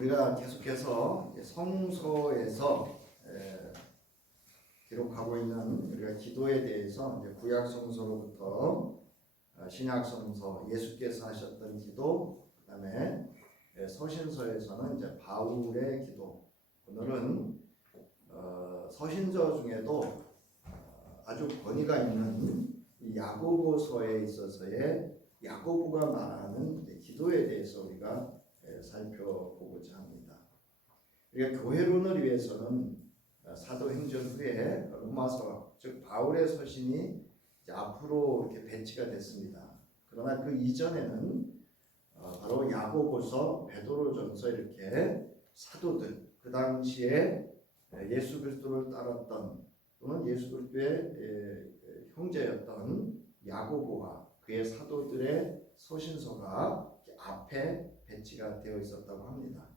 우리가 계속해서 성서에서 기록하고 있는 우리가 기도에 대해서 이제 구약 성서로부터 신약 성서, 예수께서 하셨던 기도, 그다음에 서신서에서는 이제 바울의 기도. 오늘은 서신서 중에도 아주 권위가 있는 이 야고보서에 있어서의 야고보가 말하는 기도에 대해서 우리가 살펴보고자 합니다. 우리가 교회론을 위해서는 사도행전 후에 로마서, 즉 바울의 서신이 이제 앞으로 이렇게 배치가 됐습니다. 그러나 그 이전에는 바로 야고보서, 베드로전서 이렇게 사도들, 그 당시에 예수 그리스도를 따랐던 또는 예수 그리스도의 형제였던 야고보와 그의 사도들의 서신서가 앞에 배치가 되어 있었다고 합니다.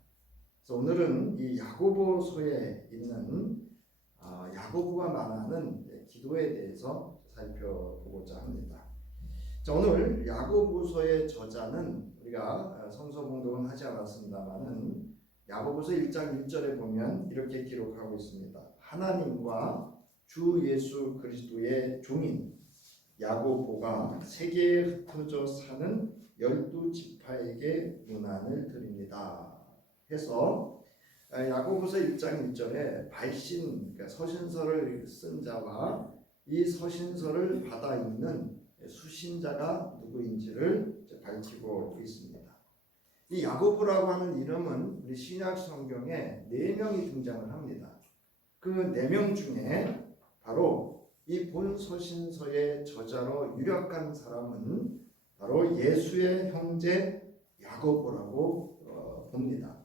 그래서 오늘은 이 야고보서에 있는 야고보가 말하는 기도에 대해서 살펴보고자 합니다. 자, 오늘 야고보서의 저자는 우리가 성서 공독은 하지 않았습니다만은 야고보서 1장 1절에 보면 이렇게 기록하고 있습니다. 하나님과 주 예수 그리스도의 종인 야고보가 세계에 흩어져 사는 12지파에게 문안을 드립니다. 해서 야고보서 1장 1절에 발신, 그러니까 서신서를 쓴 자와 이 서신서를 받아 읽는 수신자가 누구인지를 밝히고 있습니다. 이 야고보라고 하는 이름은 우리 신약 성경에 4명이 등장을 합니다. 그 4명 중에 바로 이 본 서신서의 저자로 유력한 사람은 바로 예수의 형제 야고보라고 봅니다.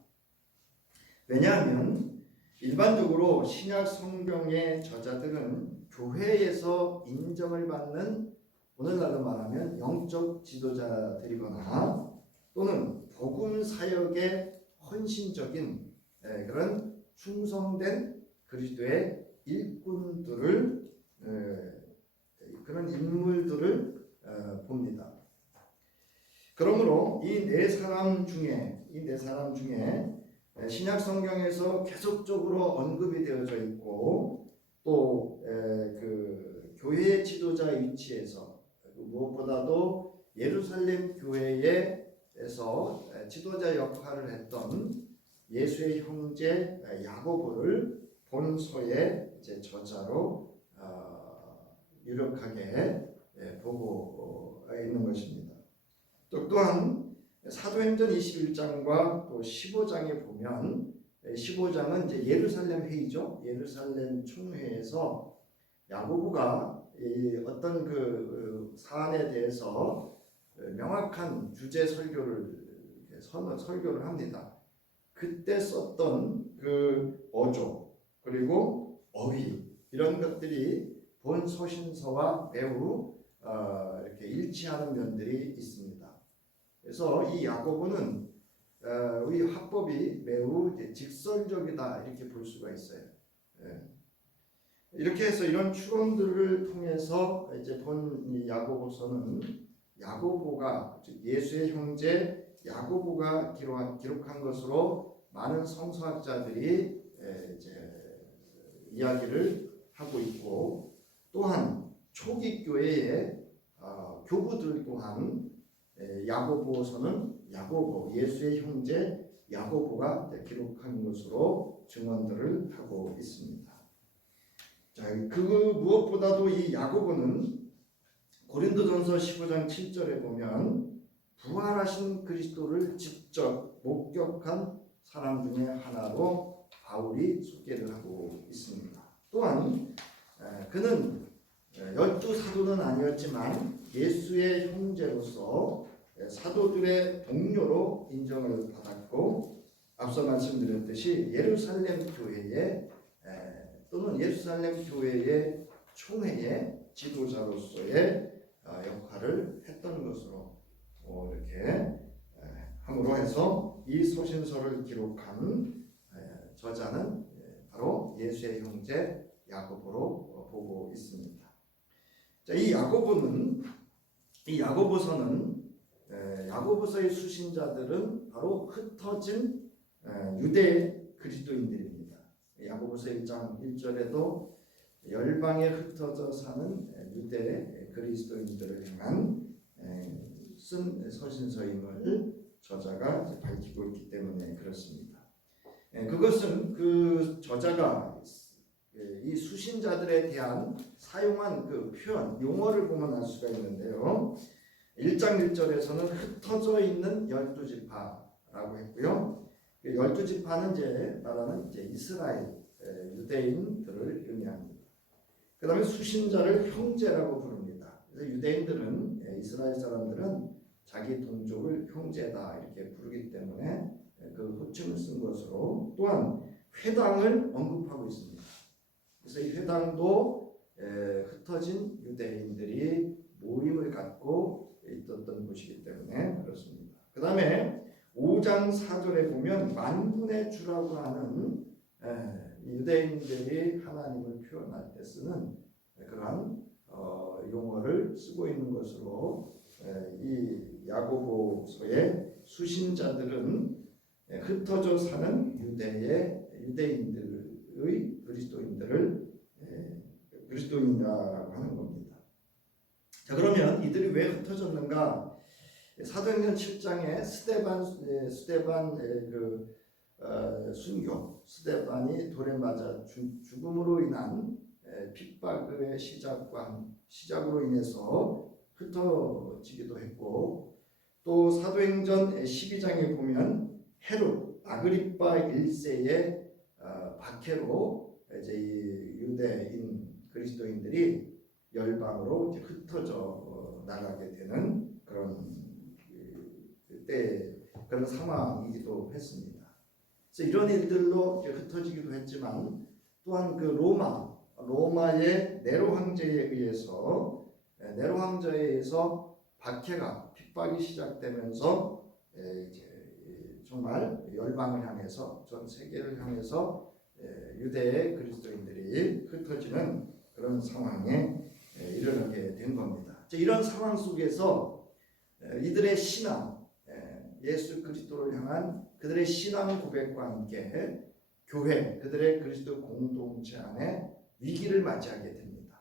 왜냐하면 일반적으로 신약 성경의 저자들은 교회에서 인정을 받는, 오늘날로 말하면 영적 지도자들이거나 또는 복음 사역에 헌신적인 그런 충성된 그리스도의 일꾼들을, 그런 인물들을 봅니다. 그러므로 이 네 사람 중에 신약 성경에서 계속적으로 언급이 되어져 있고 또 그 교회의 지도자 위치에서 무엇보다도 예루살렘 교회에서 지도자 역할을 했던 예수의 형제 야고보를 본서의 저자로 유력하게 보고 있는 것입니다. 또한 사도행전 21장과 또 15장에 보면 15장은 이제 예루살렘 회의죠. 예루살렘 총회에서 야고보가 어떤 그 사안에 대해서 명확한 주제 설교를 합니다. 그때 썼던 그 어조 그리고 어휘 이런 것들이 본 서신서와 매우 이렇게 일치하는 면들이 있습니다. 그래서 이 야고보는 우리 화법이 매우 직설적이다 이렇게 볼 수가 있어요. 이렇게 해서 이런 추론들을 통해서 이제 본 이 야고보서는 야고보가, 즉 예수의 형제 야고보가 기록한 것으로 많은 성서학자들이 이제 이야기를 하고 있고, 또한 초기 교회의 교부들 또한 야고보서는 야고보, 예수의 형제 야고보가 기록한 것으로 증언들을 하고 있습니다. 자, 그 무엇보다도 이 야고보는 고린도전서 15장 7절에 보면 부활하신 그리스도를 직접 목격한 사람 중에 하나로 바울이 소개를 하고 있습니다. 또한 그는 12사도는 아니었지만 예수의 형제로서 사도들의 동료로 인정을 받았고, 앞서 말씀드렸듯이 예루살렘 교회의 또는 예루살렘 교회의 총회의 지도자로서의 역할을 했던 것으로 이렇게 함으로 해서 이 서신서를 기록한 저자는 바로 예수의 형제 야고보로 보고 있습니다. 자, 이 야고보서는 야고보서의 수신자들은 바로 흩어진 유대 그리스도인들입니다. 야고보서 1장 1절에도 열방에 흩어져 사는 유대 그리스도인들을 향한 쓴 서신서임을 저자가 밝히고 있기 때문에 그렇습니다. 그것은 그 저자가 이 수신자들에 대한 사용한 그 표현, 용어를 보면 알 수가 있는데요. 1장 1절에서는 흩어져 있는 12지파라고 했고요. 12지파는 이제 말하는 이스라엘 유대인들을 의미합니다. 그 다음에 수신자를 형제라고 부릅니다. 그래서 유대인들은 이스라엘 사람들은 자기 동족을 형제다 이렇게 부르기 때문에 그 호칭을 쓴 것으로 또한 회당을 언급하고 있습니다. 그래서 이 회당도 흩어진 유대인들이 모임을 갖고 있었던 곳이기 때문에 그렇습니다. 그 다음에 5장 4절에 보면 만군의 주라고 하는 유대인들이 하나님을 표현할 때 쓰는 그러한 용어를 쓰고 있는 것으로 이 야고보서의 수신자들은 흩어져 사는 유대인들의 그리스도인이라고 하는 겁니다. 자, 그러면 이들이 왜 흩어졌는가? 사도행전 7장에 순교 스데반이 돌에 맞아 죽음으로 인한 핍박의 시작으로 인해서 흩어지기도 했고, 또 사도행전 12장에 보면 헤롯 아그리파 1세의 박해로 이제 이 유대인 그리스도인들이 열방으로 이제 흩어져 나가게 되는 그런 상황이기도 했습니다. 그래서 이런 일들로 이제 흩어지기도 했지만 또한 그 로마의 네로 황제에 의해서 박해가 핍박이 시작되면서 이제 정말 열방을 향해서 전 세계를 향해서 유대의 그리스도인들이 흩어지는 그런 상황에 이르게 된 겁니다. 이런 상황 속에서 이들의 신앙, 예수 그리스도를 향한 그들의 신앙 고백과 함께 교회, 그들의 그리스도 공동체 안에 위기를 맞이하게 됩니다.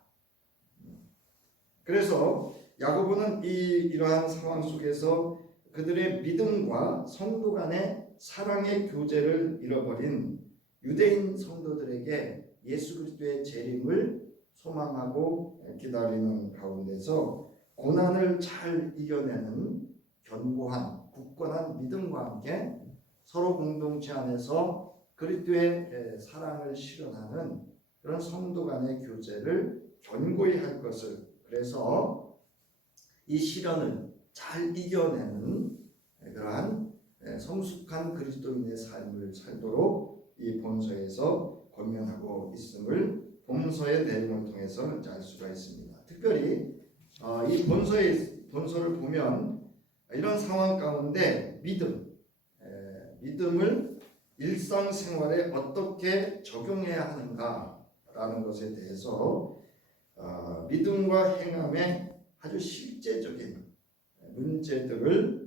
그래서 야고보는 이러한 상황 속에서 그들의 믿음과 성도 간의 사랑의 교제를 잃어버린 유대인 성도들에게 예수 그리스도의 재림을 소망하고 기다리는 가운데서 고난을 잘 이겨내는 견고한 굳건한 믿음과 함께 서로 공동체 안에서 그리스도의 사랑을 실현하는 그런 성도 간의 교제를 견고히 할 것을, 그래서 이 시련을 잘 이겨내는 그러한 성숙한 그리스도인의 삶을 살도록 이 본서에서 권면하고 있음을 본서의 내용을 통해서 알 수가 있습니다. 특별히 이 본서를 보면 이런 상황 가운데 믿음을 일상생활에 어떻게 적용해야 하는가라는 것에 대해서 믿음과 행함의 아주 실제적인 문제들을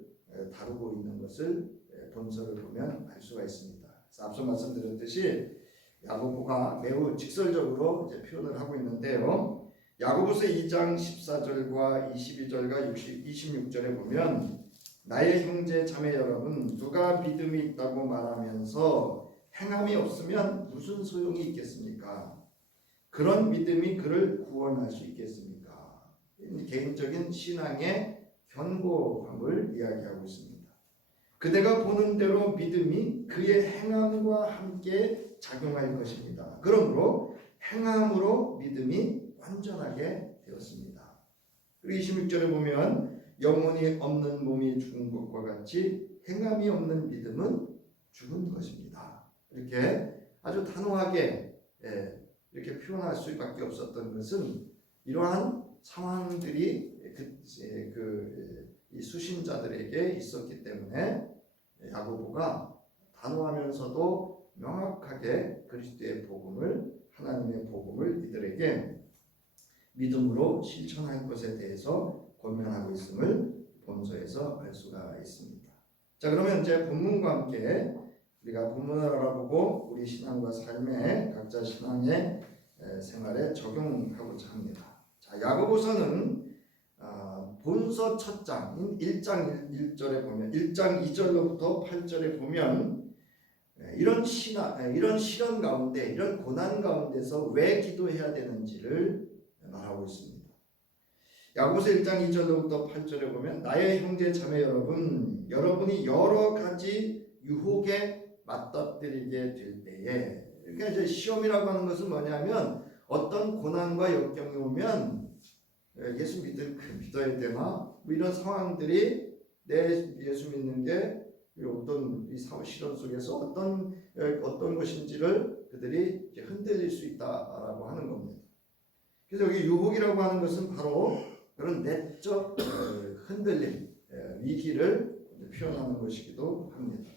다루고 있는 것을 본서를 보면 알 수가 있습니다. 그래서 앞서 말씀드렸듯이 야고보가 매우 직설적으로 이제 표현을 하고 있는데요. 야고보서 2장 14절과 22절과 26절에 보면 나의 형제 자매 여러분, 누가 믿음이 있다고 말하면서 행함이 없으면 무슨 소용이 있겠습니까? 그런 믿음이 그를 구원할 수 있겠습니까? 개인적인 신앙의 견고함을 이야기하고 있습니다. 그대가 보는 대로 믿음이 그의 행함과 함께 작용할 것입니다. 그러므로 행함으로 믿음이 완전하게 되었습니다. 그리고 26절에 보면 영혼이 없는 몸이 죽은 것과 같이 행함이 없는 믿음은 죽은 것입니다. 이렇게 아주 단호하게 이렇게 표현할 수밖에 없었던 것은 이러한 상황들이 이 수신자들에게 있었기 때문에 야고보가 단호하면서도 명확하게 그리스도의 복음을, 하나님의 복음을 이들에게 믿음으로 실천할 것에 대해서 권면하고 있음을 본서에서 알 수가 있습니다. 자, 그러면 이제 본문과 함께 우리가 본문을 알아보고 우리 신앙과 삶에 각자 신앙의 생활에 적용하고자 합니다. 자, 야고보서는 본서 첫 장인 1장 1절에 보면 1장 2절로부터 8절에 보면 이런 시련 가운데, 이런 고난 가운데서 왜 기도해야 되는지를 말하고 있습니다. 야고보서 1장 2절로부터 8절에 보면 나의 형제 자매 여러분, 여러분이 여러 가지 유혹에 맞닥뜨리게 될 때에, 그러니까 이제 시험이라고 하는 것은 뭐냐면 어떤 고난과 역경이 오면 예수 믿어야 되나? 뭐 이런 상황들이 내 예수 믿는 게 어떤 이 시련 속에서 어떤 것인지를 그들이 이제 흔들릴 수 있다라고 하는 겁니다. 그래서 여기 유혹이라고 하는 것은 바로 그런 내적 흔들림, 위기를 표현하는 것이기도 합니다.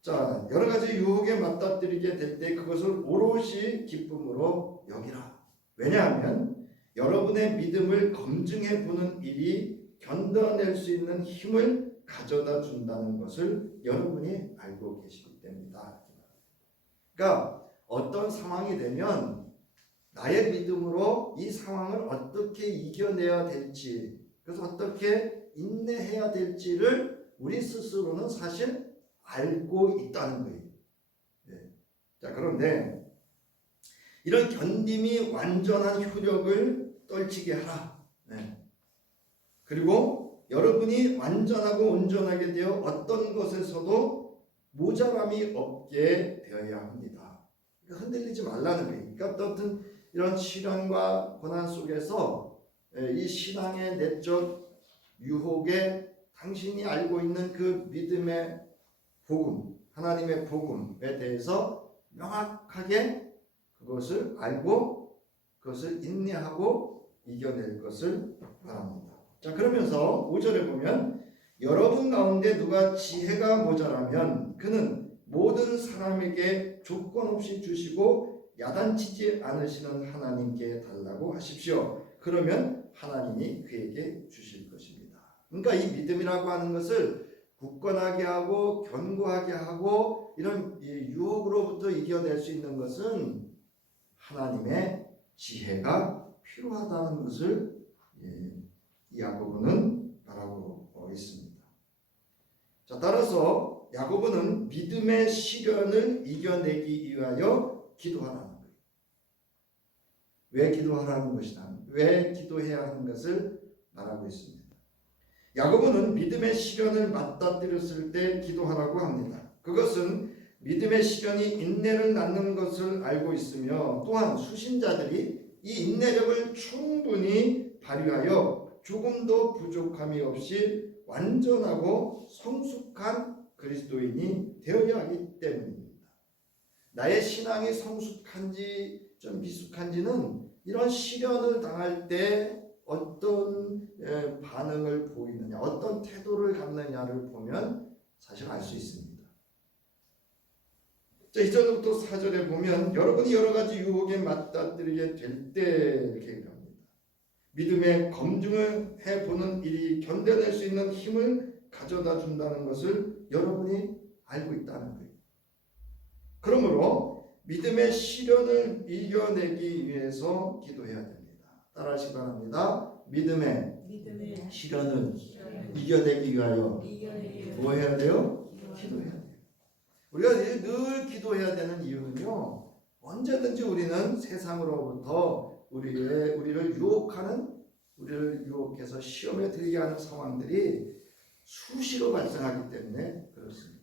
자, 여러 가지 유혹에 맞닥뜨리게 될 때 그것을 오롯이 기쁨으로 여기라. 왜냐하면 여러분의 믿음을 검증해 보는 일이 견뎌낼 수 있는 힘을 가져다 준다는 것을 여러분이 알고 계시기 때문이다. 그러니까 어떤 상황이 되면 나의 믿음으로 이 상황을 어떻게 이겨내야 될지, 그래서 어떻게 인내해야 될지를 우리 스스로는 사실 알고 있다는 거예요. 네. 자, 그런데 이런 견딤이 완전한 효력을 떨치게 하라. 네. 그리고 여러분이 완전하고 온전하게 되어 어떤 것에서도 모자람이 없게 되어야 합니다. 흔들리지 말라는 거예요. 그러니까 어떤 이런 시련과 고난 속에서 이 신앙의 내적 유혹에 당신이 알고 있는 그 믿음의 복음, 하나님의 복음에 대해서 명확하게 그것을 알고 그것을 인내하고 이겨낼 것을 바랍니다. 자, 그러면서 5절에 보면 여러분 가운데 누가 지혜가 모자라면 그는 모든 사람에게 조건 없이 주시고 야단치지 않으시는 하나님께 달라고 하십시오. 그러면 하나님이 그에게 주실 것입니다. 그러니까 이 믿음이라고 하는 것을 굳건하게 하고 견고하게 하고 이런 유혹으로부터 이겨낼 수 있는 것은 하나님의 지혜가 필요하다는 것을 야고보는 말하고 있습니다. 자, 따라서 야고보는 믿음의 시련을 이겨내기 위하여 기도하라는 거예요. 왜 기도하라는 것이냐? 왜 기도해야 하는 것을 말하고 있습니다. 야고보는 믿음의 시련을 맞닥뜨렸을 때 기도하라고 합니다. 그것은 믿음의 시련이 인내를 낳는 것을 알고 있으며 또한 수신자들이 이 인내력을 충분히 발휘하여 조금도 부족함이 없이 완전하고 성숙한 그리스도인이 되어야 하기 때문입니다. 나의 신앙이 성숙한지 좀 미숙한지는 이런 시련을 당할 때 어떤 반응을 보이느냐, 어떤 태도를 갖느냐를 보면 사실 알 수 있습니다. 자, 2절부터 4절에 보면 여러분이 여러 가지 유혹에 맞닥뜨리게 될 때 이렇게 얘기합니다. 믿음의 검증을 해보는 일이 견뎌낼 수 있는 힘을 가져다 준다는 것을 여러분이 알고 있다는 거예요. 그러므로 믿음의 시련을 이겨내기 위해서 기도해야 됩니다. 따라하시기 바랍니다. 믿음의 시련을 이겨내기 위하여 뭐 해야 돼요? 기도해야 돼요. 우리가 늘 기도해야 되는 이유는요, 언제든지 우리는 세상으로부터 우리를 유혹해서 시험에 들게 하는 상황들이 수시로 발생하기 때문에 그렇습니다.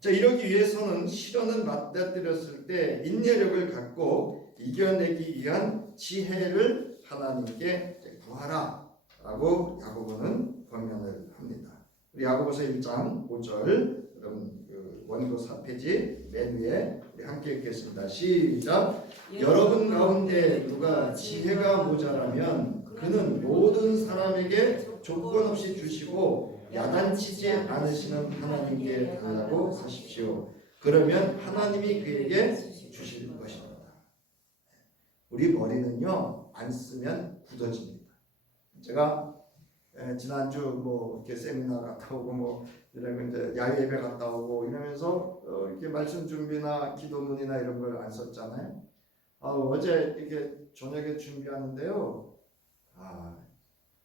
자, 이러기 위해서는 시련을 맞닥뜨렸을 때 인내력을 갖고 이겨내기 위한 지혜를 하나님께 구하라 라고 야고보는 권면을 합니다. 우리 야고보서 1장 5절, 여러분 원고 4페이지 맨 위에 우리 함께 읽겠습니다. 시작. 여러분 가운데 누가 지혜가 모자라면 그는 모든 사람에게 조건 없이 주시고 야단치지 않으시는 하나님께 달라고 하십시오. 그러면 하나님이 그에게 주실 것입니다. 우리 머리는요, 안 쓰면 굳어집니다. 제가 지난주 뭐 이렇게 세미나 갔다 오고 뭐 이러면 이제 야외 예배 갔다 오고 이러면서 이렇게 말씀 준비나 기도문이나 이런 걸 안 썼잖아요. 어제 이렇게 저녁에 준비하는데요.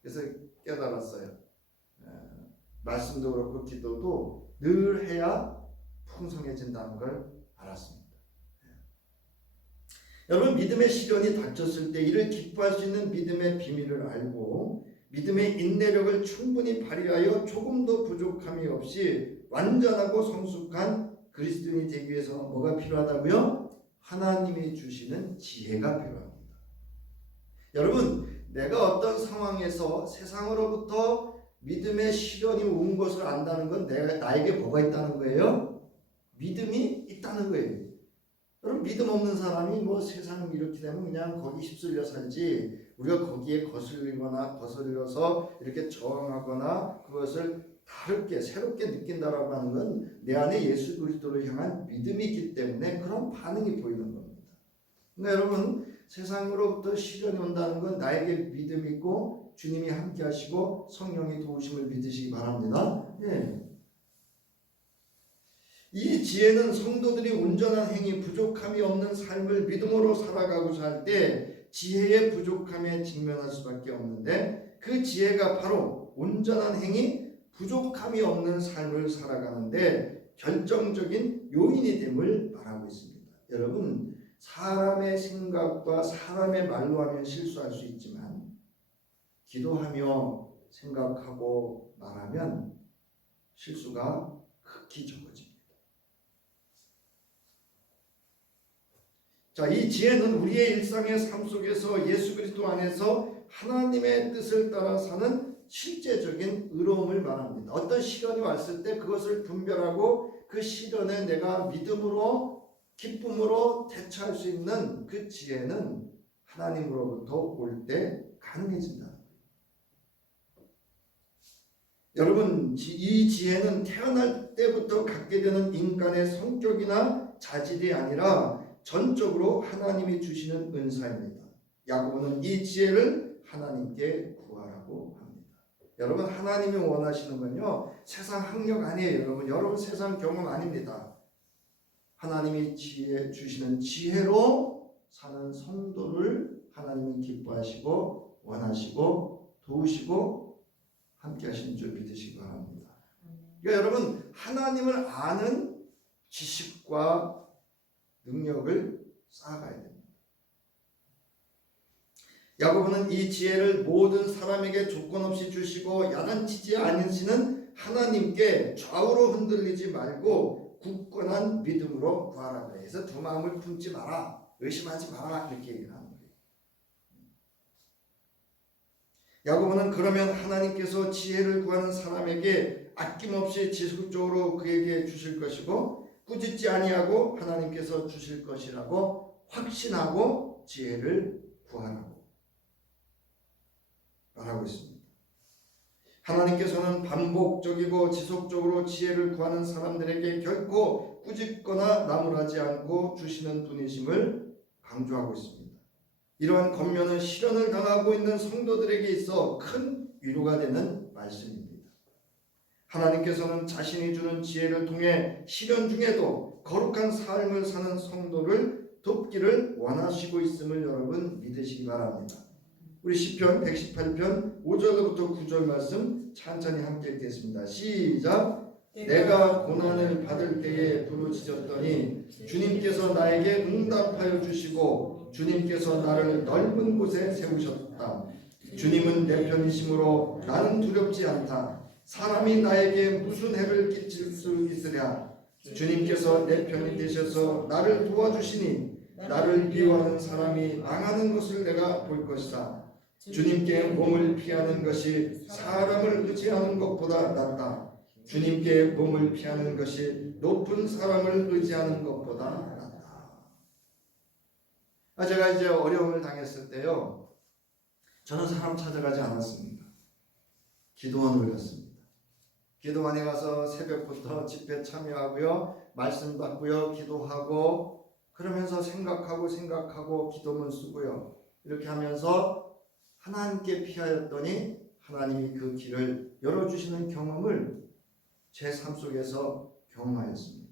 그래서 깨달았어요. 말씀도 그렇고 기도도 늘 해야 풍성해진다는 걸 알았습니다. 여러분, 믿음의 시련이 닥쳤을 때 이를 기뻐할 수 있는 믿음의 비밀을 알고 믿음의 인내력을 충분히 발휘하여 조금도 부족함이 없이 완전하고 성숙한 그리스도인이 되기 위해서 뭐가 필요하다고요? 하나님이 주시는 지혜가 필요합니다. 여러분, 내가 어떤 상황에서 세상으로부터 믿음의 시련이 온 것을 안다는 건 나에게 뭐가 있다는 거예요? 믿음이 있다는 거예요. 여러분, 믿음 없는 사람이 뭐 세상을 이렇게 되면 그냥 거기 휩쓸려 살지, 우리가 거기에 거슬리거나 거슬려서 이렇게 저항하거나 그것을 다르게 새롭게 느낀다라고 하는 건 내 안에 예수 그리스도를 향한 믿음이 있기 때문에 그런 반응이 보이는 겁니다. 그러니까 여러분, 세상으로부터 시련이 온다는 건 나에게 믿음이 있고 주님이 함께 하시고 성령이 도우심을 믿으시기 바랍니다. 이 지혜는 성도들이 온전한 행위, 부족함이 없는 삶을 믿음으로 살아가고자 할 때 지혜의 부족함에 직면할 수밖에 없는데, 그 지혜가 바로 온전한 행위, 부족함이 없는 삶을 살아가는데 결정적인 요인이 됨을 말하고 있습니다. 여러분, 사람의 생각과 사람의 말로 하면 실수할 수 있지만 기도하며 생각하고 말하면 실수가 극히 적어집니다. 자, 이 지혜는 우리의 일상의 삶 속에서 예수 그리스도 안에서 하나님의 뜻을 따라 사는 실제적인 의로움을 말합니다. 어떤 시련이 왔을 때 그것을 분별하고 그 시련에 내가 믿음으로 기쁨으로 대처할 수 있는 그 지혜는 하나님으로부터 올 때 가능해진다. 여러분, 이 지혜는 태어날 때부터 갖게 되는 인간의 성격이나 자질이 아니라 전적으로 하나님이 주시는 은사입니다. 야고보는 이 지혜를 하나님께 구하라고 합니다. 여러분, 하나님이 원하시는 건요, 세상 학력 아니에요. 여러분 세상 경험 아닙니다. 하나님이 지혜 주시는 지혜로 사는 성도를 하나님이 기뻐하시고 원하시고 도우시고 함께 하시는 줄 믿으시기 바랍니다. 그러니까 여러분, 하나님을 아는 지식과 능력을 쌓아가야 됩니다. 야고보는 이 지혜를 모든 사람에게 조건 없이 주시고 야단치지 않으시는 하나님께 좌우로 흔들리지 말고 굳건한 믿음으로 구하라 그래요. 그래서 두 마음을 품지 마라, 의심하지 마라, 이렇게 얘기를 하는 거예요. 야고보는 그러면 하나님께서 지혜를 구하는 사람에게 아낌없이 지속적으로 그에게 주실 것이고 꾸짖지 아니하고 하나님께서 주실 것이라고 확신하고 지혜를 구하라고 말하고 있습니다. 하나님께서는 반복적이고 지속적으로 지혜를 구하는 사람들에게 결코 꾸짖거나 나무라지 않고 주시는 분이심을 강조하고 있습니다. 이러한 겉면은 시련을 당하고 있는 성도들에게 있어 큰 위로가 되는 말씀입니다. 하나님께서는 자신이 주는 지혜를 통해 시련 중에도 거룩한 삶을 사는 성도를 돕기를 원하시고 있음을 여러분 믿으시기 바랍니다. 우리 시편 118편 5절부터 9절 말씀 천천히 함께 읽겠습니다. 시작. 내가 고난을 받을 때에 부르짖었더니 주님께서 나에게 응답하여 주시고 주님께서 나를 넓은 곳에 세우셨다. 주님은 내 편이심으로 나는 두렵지 않다. 사람이 나에게 무슨 해를 끼칠 수 있으랴. 주님께서 내 편이 되셔서 나를 도와주시니 나를 미워하는 사람이 망하는 것을 내가 볼 것이다. 주님께 몸을 피하는 것이 사람을 의지하는 것보다 낫다. 주님께 몸을 피하는 것이 높은 사람을 의지하는 것보다 낫다. 제가 이제 어려움을 당했을 때요, 저는 사람 찾아가지 않았습니다. 기도원을 갔습니다. 기도원에 가서 새벽부터 집회 참여하고요, 말씀 받고요, 기도하고, 그러면서 생각하고 기도문 쓰고요, 이렇게 하면서 하나님께 피하였더니 하나님이 그 길을 열어주시는 경험을 제 삶 속에서 경험하였습니다.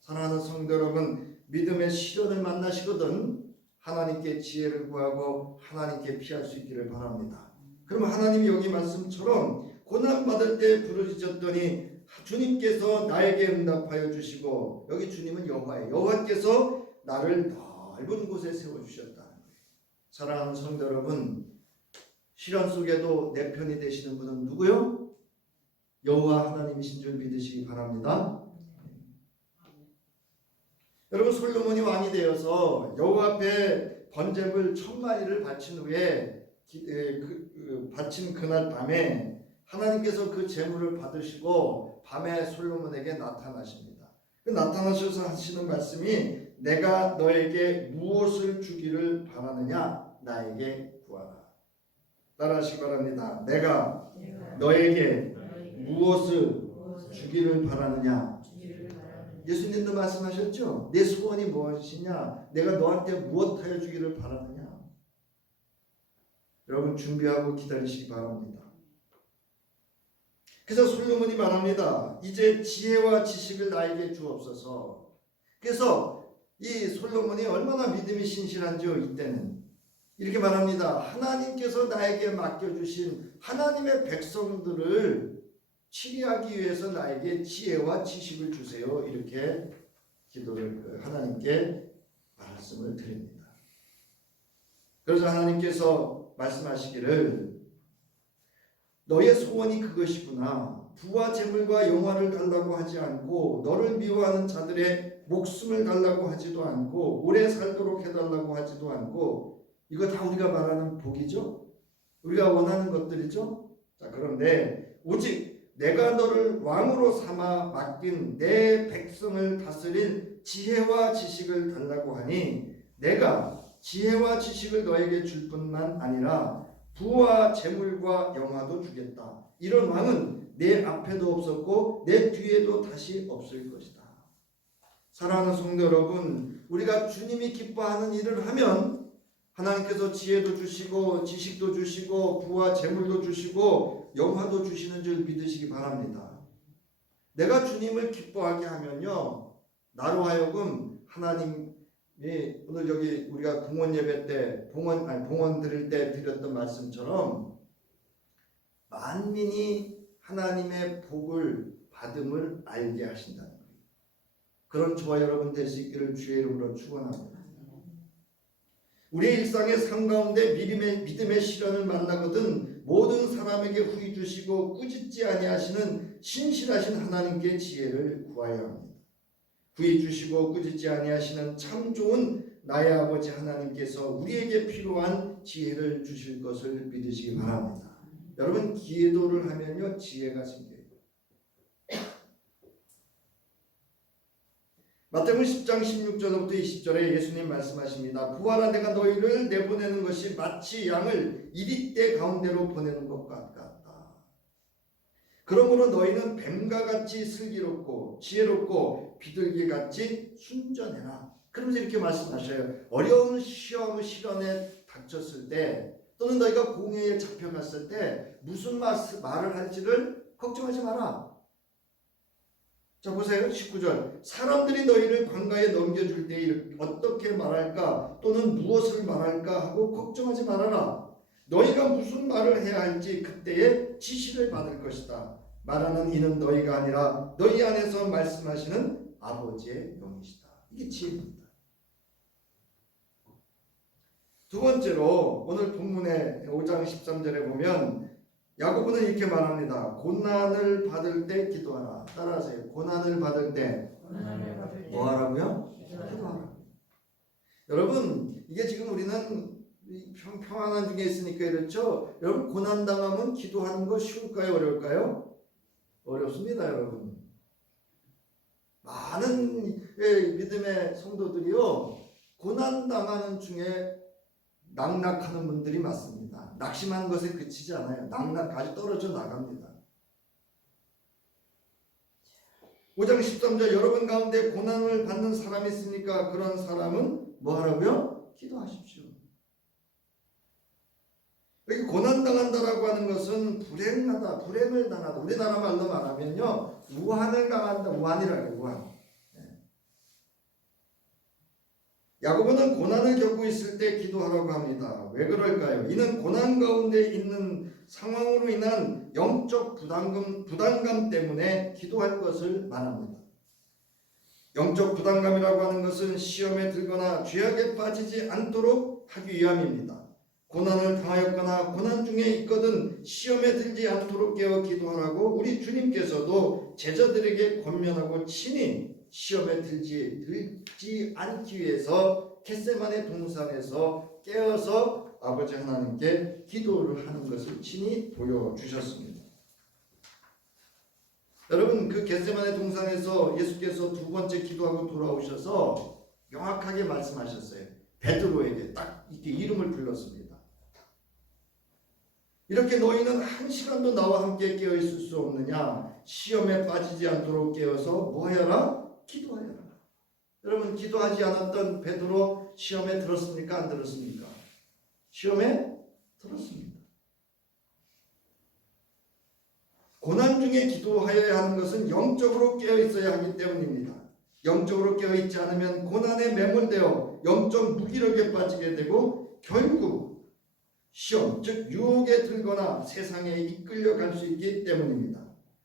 사랑하는 성도 여러분, 믿음의 시련을 만나시거든 하나님께 지혜를 구하고 하나님께 피할 수 있기를 바랍니다. 그러면 하나님이 여기 말씀처럼 고난받을 때 부르짖었더니 주님께서 나에게 응답하여 주시고, 여기 주님은 여호와예요. 여호와께서 나를 넓은 곳에 세워주셨다는 거예요. 사랑하는 성도 여러분, 시련 속에도 내 편이 되시는 분은 누구요? 여호와 하나님이신 줄 믿으시기 바랍니다. 여러분, 솔로몬이 왕이 되어서 여호와 앞에 번제물 1000마리를 바친 후에 바친 그날 밤에 하나님께서 그 제물을 받으시고 밤에 솔로몬에게 나타나십니다. 그 나타나셔서 하시는 말씀이 내가 너에게 무엇을 주기를 바라느냐 나에게 구하라. 따라하시기 바랍니다. 내가 너에게 무엇을 주기를 바라느냐. 예수님도 말씀하셨죠. 내 소원이 무엇이냐, 내가 너한테 무엇하여 주기를 바라느냐. 여러분 준비하고 기다리시기 바랍니다. 그래서 솔로몬이 말합니다. 이제 지혜와 지식을 나에게 주옵소서. 그래서 이 솔로몬이 얼마나 믿음이 신실한지요. 이때는 이렇게 말합니다. 하나님께서 나에게 맡겨주신 하나님의 백성들을 치리하기 위해서 나에게 지혜와 지식을 주세요. 이렇게 기도를 하나님께 말씀을 드립니다. 그래서 하나님께서 말씀하시기를 너의 소원이 그것이구나. 부와 재물과 영화를 달라고 하지 않고 너를 미워하는 자들의 목숨을 달라고 하지도 않고 오래 살도록 해달라고 하지도 않고, 이거 다 우리가 말하는 복이죠. 우리가 원하는 것들이죠. 자, 그런데 오직 내가 너를 왕으로 삼아 맡긴 내 백성을 다스릴 지혜와 지식을 달라고 하니 내가 지혜와 지식을 너에게 줄 뿐만 아니라 부와 재물과 영화도 주겠다. 이런 왕은 내 앞에도 없었고 내 뒤에도 다시 없을 것이다. 사랑하는 성도 여러분, 우리가 주님이 기뻐하는 일을 하면 하나님께서 지혜도 주시고 지식도 주시고 부와 재물도 주시고 영화도 주시는 줄 믿으시기 바랍니다. 내가 주님을 기뻐하게 하면요, 나로 하여금 하나님이 오늘 여기 우리가 봉헌 예배 때 봉헌 드릴 때 드렸던 말씀처럼 만민이 하나님의 복을 받음을 알게 하신다는 거예요. 그런 저와 여러분 될 수 있기를 주의 이름으로 축원합니다. 우리의 일상의 삶 가운데 믿음의 시련을 만나거든 모든 사람에게 후히 주시고 꾸짖지 아니하시는 신실하신 하나님께 지혜를 구하여야 합니다. 후히 주시고 꾸짖지 아니하시는 참 좋은 나의 아버지 하나님께서 우리에게 필요한 지혜를 주실 것을 믿으시기 바랍니다. 여러분, 기도를 하면요 지혜가 생겨요. 마태복음 10장 16절부터 20절에 예수님 말씀하십니다. 부하라, 내가 너희를 내보내는 것이 마치 양을 이리떼 가운데로 보내는 것 같다. 그러므로 너희는 뱀과 같이 슬기롭고 지혜롭고 비둘기같이 순전해라. 그러면서 이렇게 말씀하셔요. 어려운 시험 시련에 닥쳤을 때 또는 너희가 공회에 잡혀갔을 때 무슨 말을 할지를 걱정하지 마라. 자, 보세요. 19절. 사람들이 너희를 광가에 넘겨줄 때 어떻게 말할까 또는 무엇을 말할까 하고 걱정하지 말아라. 너희가 무슨 말을 해야 할지 그때에 지시를 받을 것이다. 말하는 이는 너희가 아니라 너희 안에서 말씀하시는 아버지의 영이시다. 이게 지혜입니다. 두 번째로 오늘 본문의 5장 13절에 보면 야고보는 이렇게 말합니다. 고난을 받을 때 기도하라. 따라하세요. 고난을 받을 때 뭐 하라고요? 기도하라. 여러분, 이게 지금 우리는 평안한 중에 있으니까 이렇죠. 여러분, 고난 당하면 기도하는 거 쉬울까요? 어려울까요? 어렵습니다, 여러분. 많은 믿음의 성도들이요, 고난 당하는 중에 낙락하는 분들이 많습니다. 낙심한 것에 그치지 않아요. 낙락까지 떨어져 나갑니다. 5장 13절 여러분 가운데 고난을 받는 사람이 있으니까 그런 사람은 뭐 하라고요? 기도하십시오. 여기 고난당한다라고 하는 것은 불행하다, 불행을 당하다. 우리나라 말로 말하면요, 우한을 당한다. 우한이라고 해요. 우한. 야고보는 고난을 겪고 있을 때 기도하라고 합니다. 왜 그럴까요? 이는 고난 가운데 있는 상황으로 인한 영적 부담감 때문에 기도할 것을 말합니다. 영적 부담감이라고 하는 것은 시험에 들거나 죄악에 빠지지 않도록 하기 위함입니다. 고난을 당하였거나 고난 중에 있거든 시험에 들지 않도록 깨어 기도하라고 우리 주님께서도 제자들에게 권면하고 친히 시험에 들지 않기 위해서 겟세마네 동산에서 깨어서 아버지 하나님께 기도를 하는 것을 친히 보여주셨습니다. 여러분, 그 겟세마네 동산에서 예수께서 두 번째 기도하고 돌아오셔서 명확하게 말씀하셨어요. 베드로에게 딱 이렇게 이름을 불렀습니다. 이렇게 너희는 한 시간도 나와 함께 깨어 있을 수 없느냐? 시험에 빠지지 않도록 깨어서 뭐 하여라? 기도하여라. 여러분, 기도하지 않았던 베드로 시험에 들었습니까? 안 들었습니까? 시험에 들었습니다. 고난 중에 기도하여야 하는 것은 영적으로 깨어 있어야 하기 때문입니다. 영적으로 깨어 있지 않으면 고난에 매몰되어 영적 무기력에 빠지게 되고 결국 시험, 즉 유혹에 들거나 세상에 이끌려 갈 수 있기 때문입니다.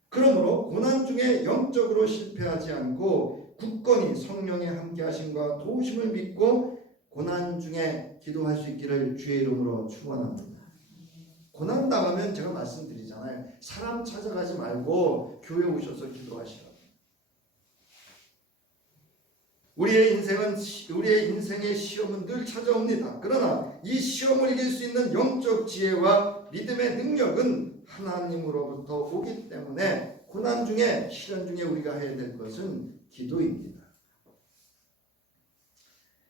그러므로 고난 중에 영적으로 실패하지 않고 굳건히 성령의 함께 하심과 도우심을 믿고 고난 중에 기도할 수 있기를 주의 이름으로 축원합니다. 고난 당하면 제가 말씀드리잖아요. 사람 찾아가지 말고 교회 오셔서 기도하시라고. 우리의 인생의 시험은 늘 찾아옵니다. 그러나 이 시험을 이길 수 있는 영적 지혜와 믿음의 능력은 하나님으로부터 오기 때문에 고난 중에, 시련 중에 우리가 해야 될 것은 기도입니다.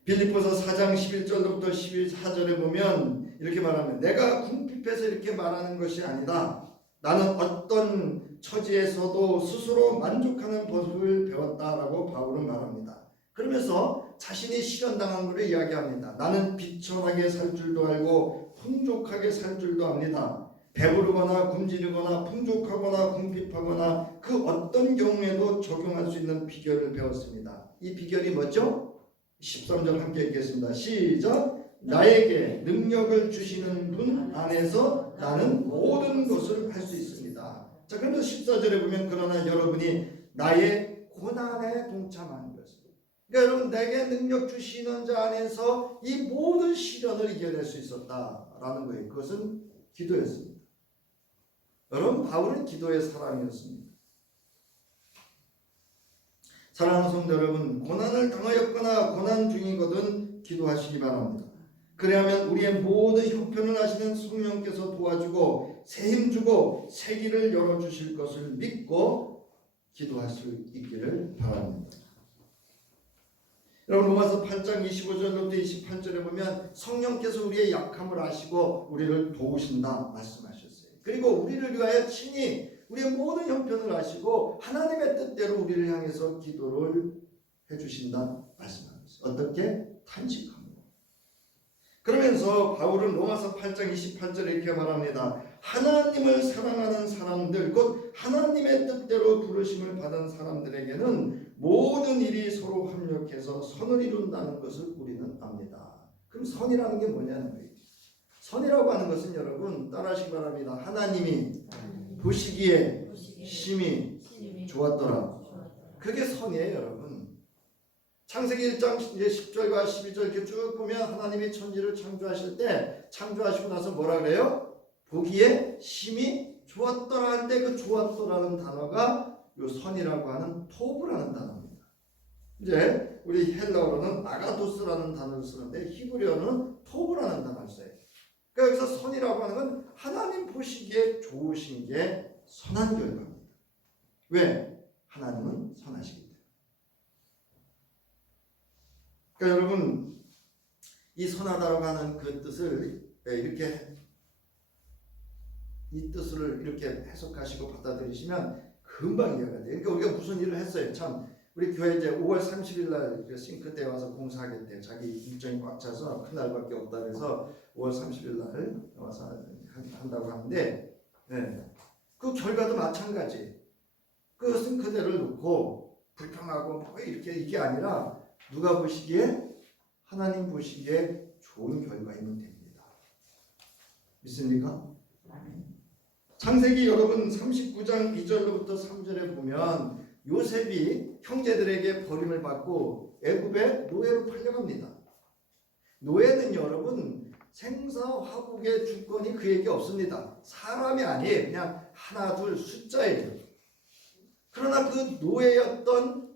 빌립보서 4장 11절부터 14절에 보면 이렇게 말하면 내가 궁핍해서 이렇게 말하는 것이 아니다. 나는 어떤 처지에서도 스스로 만족하는 법을 배웠다라고 바울은 말합니다. 그러면서 자신이 시련당한 것을 이야기합니다. 나는 비천하게 살 줄도 알고 풍족하게 살 줄도 압니다. 배부르거나 굶주리거나 풍족하거나 궁핍하거나 그 어떤 경우에도 적용할 수 있는 비결을 배웠습니다. 이 비결이 뭐죠? 13절 함께 읽겠습니다. 시작! 나에게 능력을 주시는 분 안에서 나는 모든 것을 할 수 있습니다. 자, 그러면서 14절에 보면 그러나 여러분이 나의 고난에 동참하는 것입니다. 그러니까 여러분, 내게 능력 주시는 자 안에서 이 모든 시련을 이겨낼 수 있었다라는 거예요. 그것은 기도였습니다. 여러분, 바울은 기도의 사람이었습니다. 사랑하는 성도 여러분, 고난을 당하였거나 고난 중이거든 기도하시기 바랍니다. 그래야만 우리의 모든 형편을 아시는 성령께서 도와주고 새 힘주고 새 길을 열어주실 것을 믿고 기도할 수 있기를 바랍니다. 여러분, 로마서 8장 25절부터 28절에 보면 성령께서 우리의 약함을 아시고 우리를 도우신다 말씀하셨어요. 그리고 우리를 위하여 친히 우리의 모든 형편을 아시고 하나님의 뜻대로 우리를 향해서 기도를 해주신다 말씀하셨어요. 어떻게? 탄식함으로. 그러면서 바울은 로마서 8장 28절에 이렇게 말합니다. 하나님을 사랑하는 사람들, 곧 하나님의 뜻대로 부르심을 받은 사람들에게는 모든 일이 서로 합력해서 선을 이룬다는 것을 우리는 압니다. 그럼 선이라는 게 뭐냐는 거예요. 선이라고 하는 것은 여러분 따라하시기 바랍니다. 하나님이 보시기에 심히 좋았더라. 그게 선이에요, 여러분. 창세기 1장 10절과 12절 이렇게 쭉 보면 하나님이 천지를 창조하실 때 창조하시고 나서 뭐라 그래요? 보기에 심히 좋았더라 할 때 그 좋았더라는 단어가 요 선이라고 하는 토브라는 단어입니다. 이제 우리 헬라어로는 아가도스라는 단어를 쓰는데 히브리어는 토브라는 단어를 써요. 그러니까 여기서 선이라고 하는 건 하나님 보시기에 좋으신 게 선한 결과입니다. 왜? 하나님은 선하시기 때문에. 그러니까 여러분, 이 선하다라고 하는 그 뜻을 이렇게 이 뜻을 이렇게 해석하시고 받아들이시면 금방 이해가 돼요. 그러니까 우리가 무슨 일을 했어요. 참 우리 교회 이제 5월 30일 날 싱크대에 와서 공사하겠대요. 자기 일정이 꽉 차서 큰 날밖에 없다 그래서 5월 30일 날 와서 한다고 하는데, 네. 그 결과도 마찬가지. 그 싱크대를 놓고 불평하고 뭐 이렇게 이게 아니라 누가 보시기에 하나님 보시기에 좋은 결과이면 됩니다. 믿습니까? 창세기 여러분 39장 2절로부터 3절에 보면 요셉이 형제들에게 버림을 받고 애굽에 노예로 팔려갑니다. 노예는 여러분 생사화복의 주권이 그에게 없습니다. 사람이 아니에요. 그냥 하나 둘 숫자예요. 그러나 그 노예였던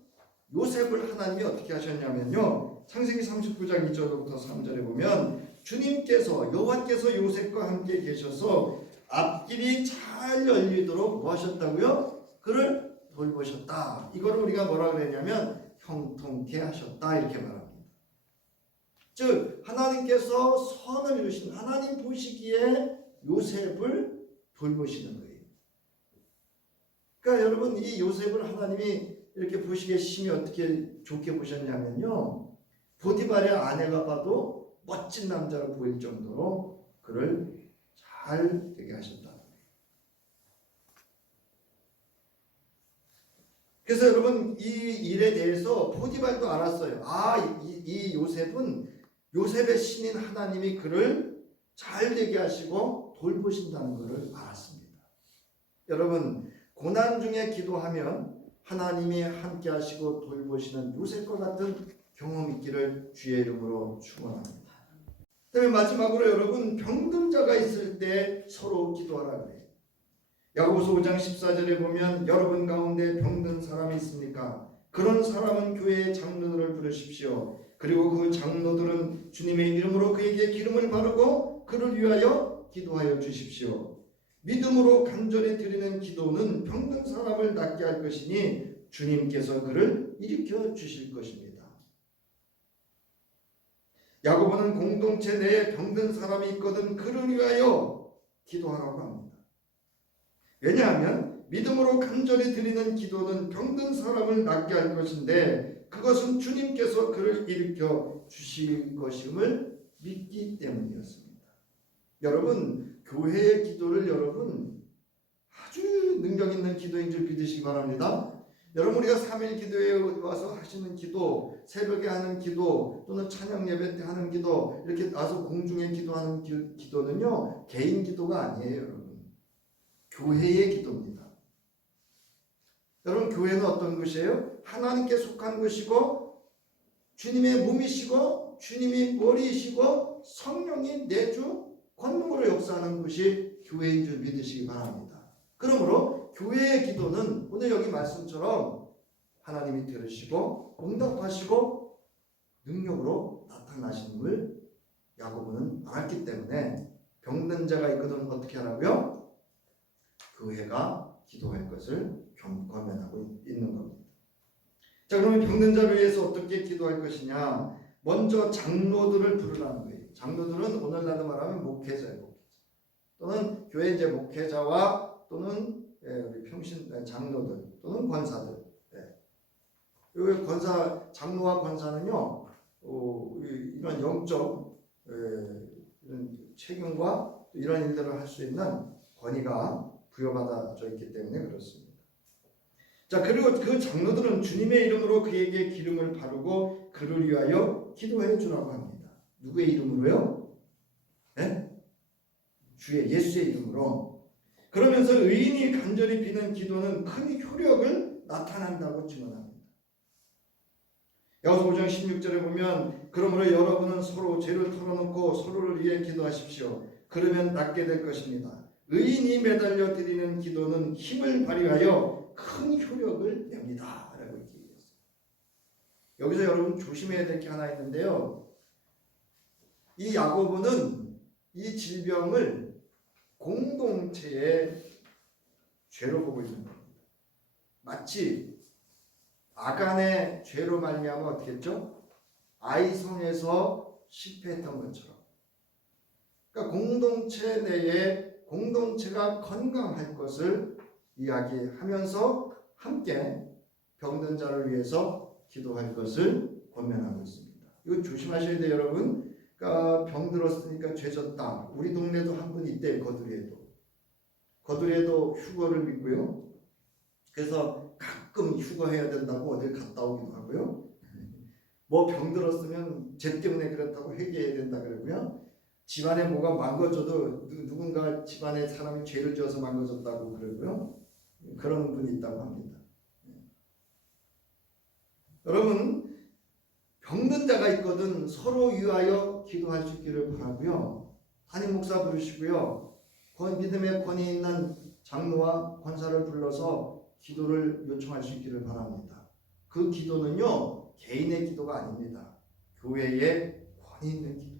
요셉을 하나님이 어떻게 하셨냐면요. 창세기 39장 2절부터 3절에 보면 주님께서 여호와께서 요셉과 함께 계셔서 앞길이 잘 열리도록 뭐 하셨다고요? 그를 돌보셨다. 이거를 우리가 뭐라 그랬냐면 형통케 하셨다 이렇게 말합니다. 즉 하나님께서 선을 이루신 하나님 보시기에 요셉을 돌보시는 거예요. 그러니까 여러분 이 요셉을 하나님이 이렇게 보시기에 심히 어떻게 좋게 보셨냐면요. 보디발의 아내가 봐도 멋진 남자로 보일 정도로 그를 잘 되게 하셨다. 그래서 여러분 이 일에 대해서 보디발도 알았어요. 이 요셉은 요셉의 신인 하나님이 그를 잘 되게 하시고 돌보신다는 것을 알았습니다. 여러분 고난 중에 기도하면 하나님이 함께 하시고 돌보시는 요셉과 같은 경험 있기를 주의 이름으로 축원합니다. 그다음에 마지막으로 여러분 병든 자가 있을 때 서로 기도하라 그래요. 야고보서 5장 14절에 보면 여러분 가운데 병든 사람이 있습니까? 그런 사람은 교회의 장로들을 부르십시오. 그리고 그 장로들은 주님의 이름으로 그에게 기름을 바르고 그를 위하여 기도하여 주십시오. 믿음으로 간절히 드리는 기도는 병든 사람을 낫게 할 것이니 주님께서 그를 일으켜 주실 것입니다. 야고보는 공동체 내에 병든 사람이 있거든 그를 위하여 기도하라고 합니다. 왜냐하면 믿음으로 간절히 드리는 기도는 병든 사람을 낫게 할 것인데 그것은 주님께서 그를 일으켜 주실 것임을 믿기 때문이었습니다. 여러분 교회의 기도를 여러분 아주 능력 있는 기도인 줄 믿으시기 바랍니다. 여러분 우리가 3일 기도에 와서 하시는 기도, 새벽에 하는 기도 또는 찬양 예배 때 하는 기도 이렇게 나서 공중에 기도하는 기도는요 개인 기도가 아니에요. 여러분 교회의 기도입니다. 여러분 교회는 어떤 것이에요? 하나님께 속한 것이고 주님의 몸이시고 주님이 머리이시고 성령이 내주 권능으로 역사하는 것이 교회인 줄 믿으시기 바랍니다. 그러므로 교회의 기도는 오늘 여기 말씀처럼 하나님이 들으시고 응답하시고 능력으로 나타나심을 야고보는 알았기 때문에 병든 자가 있거든 어떻게 하라고요? 교회가 기도할 것을 권면하고 있는 겁니다. 자, 그러면 병든 자를 위해서 어떻게 기도할 것이냐? 먼저 장로들을 부르라는 거예요. 장로들은 오늘날로 말하면 목회자예요. 또는 교회 이제 목회자와 또는 우리 평신 장로들 또는 권사들. 이 권사 장로와 권사는요 이런 영적 이런 책임과 이런 일들을 할 수 있는 권위가 부여받아져 있기 때문에 그렇습니다. 자, 그리고 그 장로들은 주님의 이름으로 그에게 기름을 바르고 그를 위하여 기도해 주라고 합니다. 누구의 이름으로요? 네? 주의 예수의 이름으로. 그러면서 의인이 간절히 비는 기도는 큰 효력을 나타난다고 증언합니다. 야고보서 5장 16절에 보면 그러므로 여러분은 서로 죄를 털어놓고 서로를 위해 기도하십시오. 그러면 낫게 될 것입니다. 의인이 매달려 드리는 기도는 힘을 발휘하여 큰 효력을 냅니다. 라고 이렇게 얘기했어요. 여기서 여러분 조심해야 될 게 하나 있는데요. 이 야고보는 이 질병을 공동체의 죄로 보고 있는 겁니다. 마치 아간의 죄로 말미암아 어떻게 했죠? 아이성에서 실패했던 것처럼. 그러니까 공동체 내에 공동체가 건강할 것을 이야기하면서 함께 병든 자를 위해서 기도할 것을 권면하고 있습니다. 이거 조심하셔야 돼요, 여러분. 그러니까 병들었으니까 죄졌다. 우리 동네도 한 분 있대요, 거두리에도 휴거를 믿고요. 그래서 가끔 휴거해야 된다고 어딜 갔다 오기도 하고요. 뭐 병들었으면 죄 때문에 그렇다고 회개해야 된다 그러고요. 집안에 뭐가 망가져도 누군가 집안에 사람이 죄를 지어서 망가졌다고 그러고요. 그런 분이 있다고 합니다. 여러분, 병든 자가 있거든 서로 위하여 기도할 수 있기를 바라고요. 담임 목사 부르시고요. 믿음의 권위 있는 장로와 권사를 불러서 기도를 요청할 수 있기를 바랍니다. 그 기도는요, 개인의 기도가 아닙니다. 교회의 권위 있는 기도예요.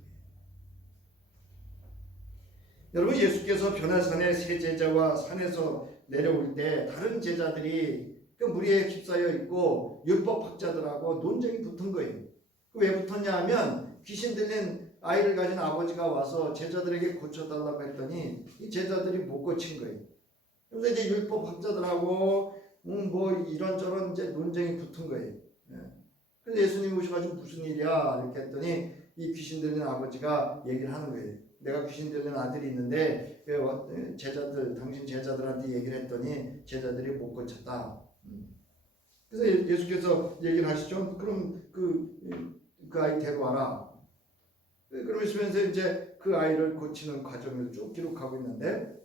여러분, 예수께서 변화산에 세 제자와 산에서 내려올 때 다른 제자들이 그 무리에 휩싸여 있고 율법학자들하고 논쟁이 붙은 거예요. 왜 붙었냐 하면 귀신 들린 아이를 가진 아버지가 와서 제자들에게 고쳐달라고 했더니 이 제자들이 못 고친 거예요. 그래서 이제 율법학자들하고 뭐 이런저런 이제 논쟁이 붙은 거예요. 그래서 예수님이 오셔가지고 무슨 일이야 이렇게 했더니 이 귀신 들린 아버지가 얘기를 하는 거예요. 내가 귀신 들린 아들이 있는데 제자들 당신 제자들한테 얘기를 했더니 제자들이 못 고쳤다. 그래서 예수께서 얘기를 하시죠. 그럼 그 아이 데려와라. 그러시면서 이제 그 아이를 고치는 과정을 쭉 기록하고 있는데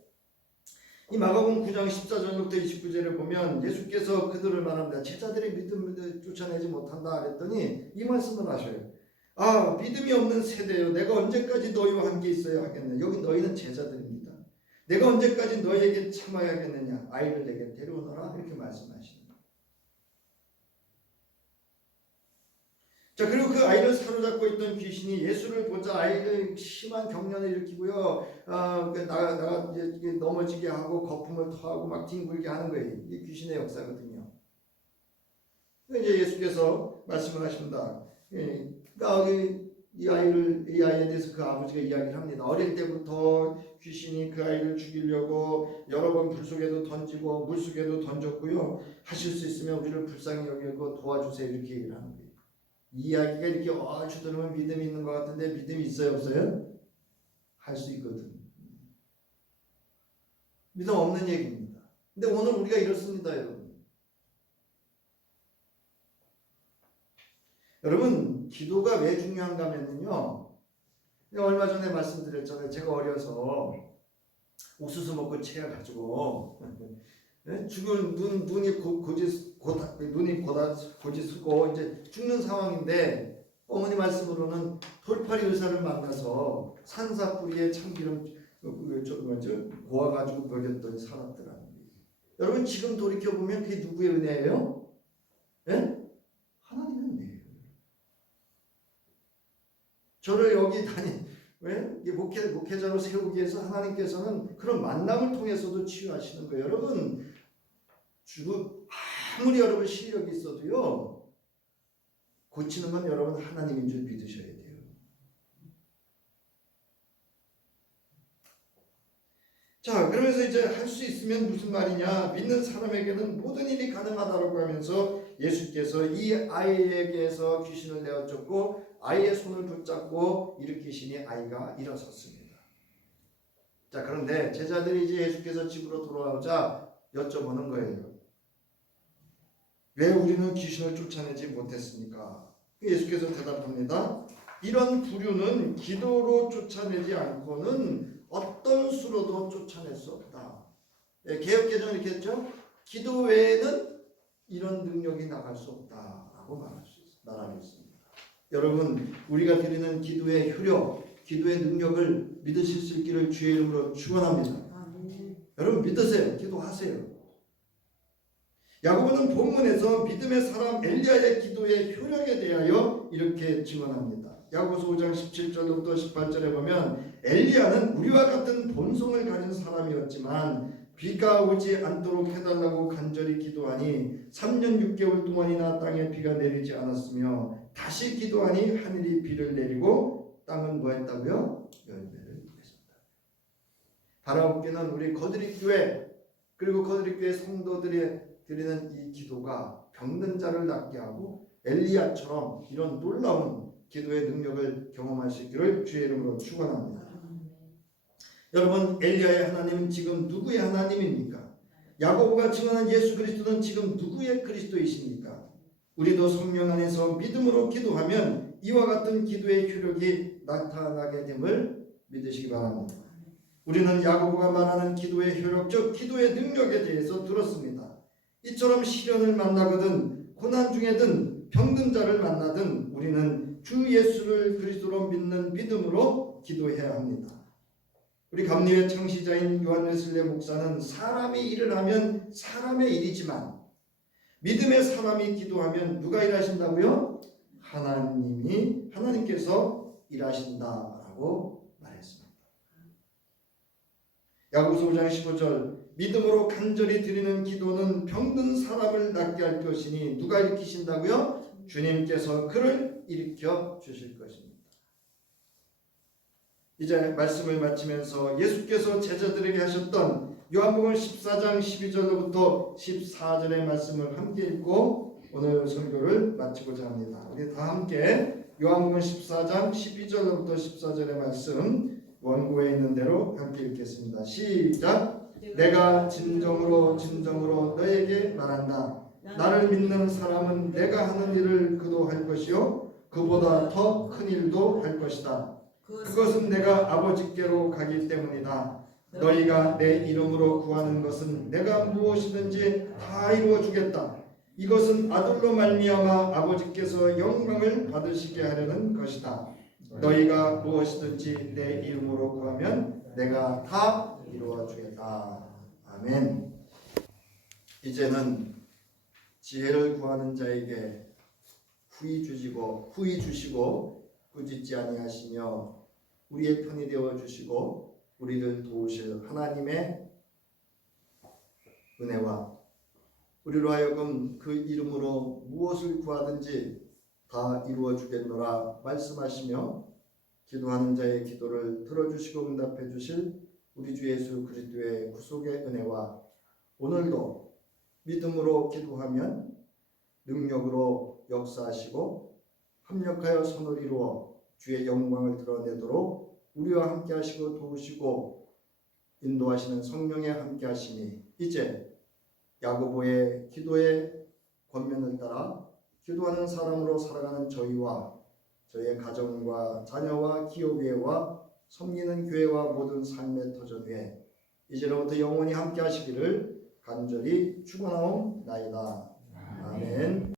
이 마가복음 9장 14절부터 29절을 보면 예수께서 그들을 말합니다. 제자들의 믿음을 쫓아내지 못한다 그랬더니 이 말씀을 하셔요. 아, 믿음이 없는 세대요. 내가 언제까지 너희와 함께 있어야 하겠느냐. 여기 너희는 제자들입니다. 내가 언제까지 너희에게 참아야겠느냐. 아이를 내게 데려오너라. 이렇게 말씀하시는 거예요. 자, 그리고 그 아이를 사로잡고 있던 귀신이 예수를 보자 아이를 심한 경련을 일으키고요. 나가 이제 넘어지게 하고 거품을 토하고 막 뒹굴게 하는 거예요. 이게 귀신의 역사거든요. 이제 예수께서 말씀을 하십니다. 그러니까 이 아이에 대해서 그 아버지가 이야기를 합니다. 어릴 때부터 귀신이 그 아이를 죽이려고 여러 번 불 속에도 던지고 물 속에도 던졌고요. 하실 수 있으면 우리를 불쌍히 여기고 도와주세요. 이렇게 얘기를 하는 거예요. 이 이야기가 이렇게 주들으면 믿음이 있는 것 같은데 믿음이 있어요, 없어요? 할 수 있거든. 믿음 없는 얘기입니다. 근데 오늘 우리가 이렇습니다, 여러분. 여러분, 기도가 왜 중요한가 하면요. 얼마 전에 말씀드렸잖아요. 제가 어려서 옥수수 먹고 체해가지고 죽은 눈이 고지 쓰고 이제 죽는 상황인데 어머니 말씀으로는 돌팔이 의사를 만나서 산사 뿌리에 참기름 고아가지고 먹였더니 살았더라는 거예요. 여러분 지금 돌이켜 보면 그게 누구의 은혜예요? 예? 하나님의 은혜예요. 저를 여기 목회자로 세우기 위해서 하나님께서는 그런 만남을 통해서도 치유하시는 거예요. 여러분 아무리 여러분 실력이 있어도요 고치는 건 여러분 하나님인 줄 믿으셔야 돼요. 자, 그러면서 이제 할 수 있으면 무슨 말이냐, 믿는 사람에게는 모든 일이 가능하다고 하면서 예수께서 이 아이에게서 귀신을 내어쫓고 아이의 손을 붙잡고 일으키시니 아이가 일어섰습니다. 자, 그런데 제자들이 이제 예수께서 집으로 돌아오자 여쭤보는 거예요. 왜 우리는 귀신을 쫓아내지 못했습니까? 예수께서 대답합니다. 이런 부류는 기도로 쫓아내지 않고는 어떤 수로도 쫓아낼 수 없다. 개역개정은 이렇게 했죠. 기도 외에는 이런 능력이 나갈 수 없다라고 말하고 있습니다. 여러분, 우리가 드리는 기도의 효력, 기도의 능력을 믿으실 수 있기를 주의 이름으로 축원합니다. 여러분 믿으세요. 기도하세요. 야고보는 본문에서 믿음의 사람 엘리야의 기도의 효력에 대하여 이렇게 증언합니다. 야고보서 5장 17절부터 18절에 보면 엘리야는 우리와 같은 본성을 가진 사람이었지만 비가 오지 않도록 해달라고 간절히 기도하니 3년 6개월 동안이나 땅에 비가 내리지 않았으며 다시 기도하니 하늘이 비를 내리고 땅은 뭐 했다고요? 열매를 맺었다. 바라옵기는 우리 거드리교회 그리고 거드리교회 성도들이 드리는 이 기도가 병든 자를 낫게 하고 엘리야처럼 이런 놀라운 기도의 능력을 경험할 수 있기를 주의 이름으로 축원합니다. 여러분, 엘리야의 하나님은 지금 누구의 하나님입니까? 야고보가 증언한 예수 그리스도는 지금 누구의 그리스도이십니까? 우리도 성령 안에서 믿음으로 기도하면 이와 같은 기도의 효력이 나타나게 됨을 믿으시기 바랍니다. 우리는 야고보가 말하는 기도의 효력, 즉 기도의 능력에 대해서 들었습니다. 이처럼 시련을 만나거든 고난 중에든 병든 자를 만나든 우리는 주 예수를 그리스도로 믿는 믿음으로 기도해야 합니다. 우리 감리회 창시자인 요한 웨슬레 목사는 사람이 일을 하면 사람의 일이지만 믿음의 사람이 기도하면 누가 일하신다고요? 하나님께서 일하신다라고 말했습니다. 야고보서 5장 15절 믿음으로 간절히 드리는 기도는 병든 사람을 낫게 할 것이니 누가 일으키신다고요? 주님께서 그를 일으켜 주실 것입니다. 이제 말씀을 마치면서 예수께서 제자들에게 하셨던 요한복음 14장 12절로부터 14절의 말씀을 함께 읽고 오늘 설교를 마치고자 합니다. 우리 다 함께 요한복음 14장 12절로부터 14절의 말씀 원고에 있는 대로 함께 읽겠습니다. 시작. 내가 진정으로 너에게 말한다. 나를 믿는 사람은 내가 하는 일을 그도 할 것이요 그보다 더 큰 일도 할 것이다. 그것은 내가 아버지께로 가기 때문이다. 너희가 내 이름으로 구하는 것은 내가 무엇이든지 다 이루어 주겠다. 이것은 아들로 말미암아 아버지께서 영광을 받으시게 하려는 것이다. 너희가 무엇이든지 내 이름으로 구하면 내가 다 이루어 주겠다. 아멘. 이제는 지혜를 구하는 자에게 후히 주시고 꾸짖지 아니하시며 우리의 편이 되어 주시고 우리를 도우실 하나님의 은혜와 우리로 하여금 그 이름으로 무엇을 구하든지 다 이루어 주겠노라 말씀하시며 기도하는 자의 기도를 들어주시고 응답해 주실 우리 주 예수 그리스도의 구속의 은혜와 오늘도 믿음으로 기도하면 능력으로 역사하시고 합력하여 선을 이루어 주의 영광을 드러내도록 우리와 함께 하시고 도우시고 인도하시는 성령의 함께 하심이 이제 야고보의 기도의 권면을 따라 기도하는 사람으로 살아가는 저희와 저희의 가정과 자녀와 기업회와 섬기는 교회와 모든 삶의 터전 위에 이제로부터 영원히 함께 하시기를 간절히 축원하옵나이다. 아멘.